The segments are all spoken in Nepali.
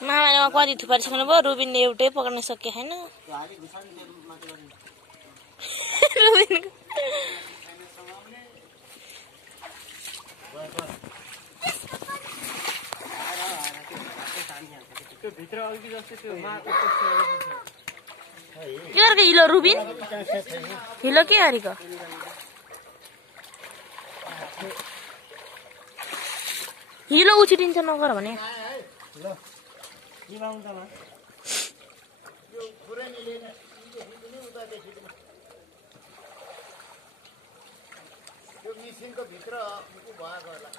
मामाले कति थुपारिसक्नु भयो रुबिनले एउटै पक्र्न सके हैन के अर्को हिलो रुबिन हिलो के अरेको हिलो उछिटिन्छ नगर भने यो मिसिनको भित्र भएको होला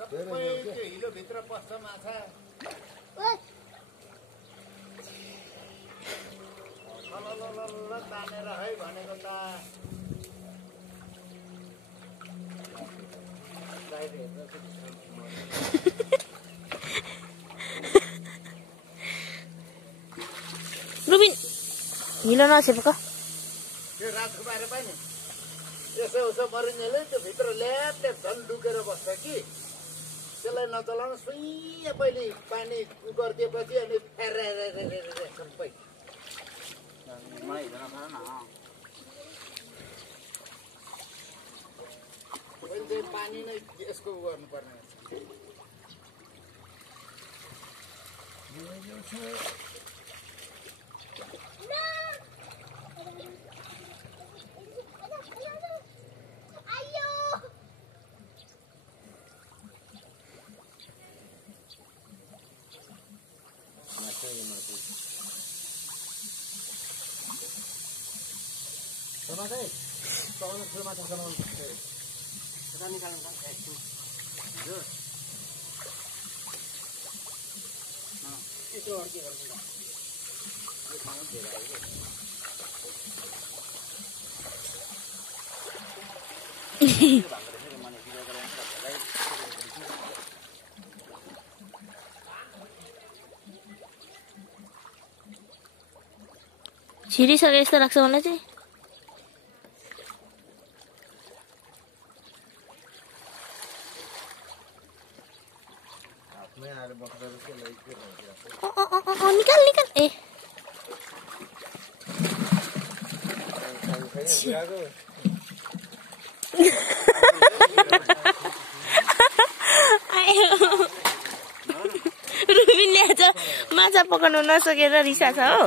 सबै त्यो हिलो भित्र पस्छ माछा तानेर है भनेको त रुबिन हिलो नछेपक त्यो रात खुबाएर पनि यसो उसो मरिनेले त्यो भित्र ल्याप ल्याप झन् डुकेर बस्छ कि त्यसलाई नचलाउनु सुइया पहिले पानी गरिदिएपछि अनि सबै पहिले पानी नै यसको गर्नुपर्ने टमाटर कौन फूल माथा कौन पता निकालना था जो हां ये और के करूंगा ये पानी दे रहा है छिरिसके जस्तो लाग्छ मलाई चाहिँ निकाल निकाल ए रुबिनले आज माछा पकाउनु नसकेर रिसा छ हो